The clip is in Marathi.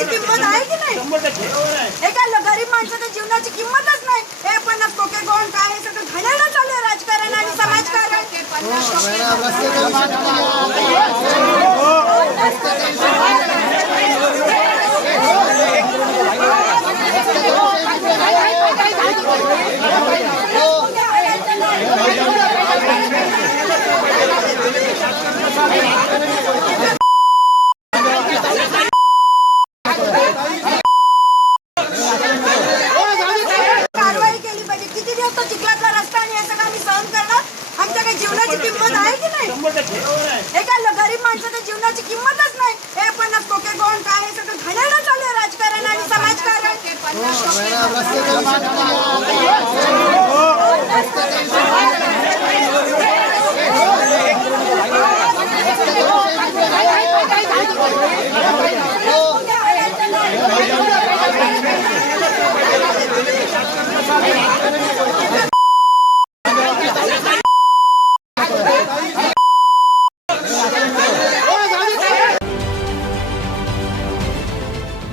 जीवनाची किंमत आहे की नाही? एका ल- गरीब माणसाच्या जीवनाची किंमतच नाही. हे पन्नास टोके गोण काय हे सगळं घाणेरडं चालू आहे राजकारण आणि समाजकारण कारवाई केली पाहिजे किती दिवस तो चिखलातला रस्ता आणि हे सगळं आम्ही सहन करणार? आमच्या काही जीवनाची किंमत आहे की नाही? एका ल- गरीब माणसाच्या जीवनाची किंमतच नाही. हे पन्नास टोके गोण काय हे सगळं घाणेरडं चालू आहे राजकारण आणि समाजकारण.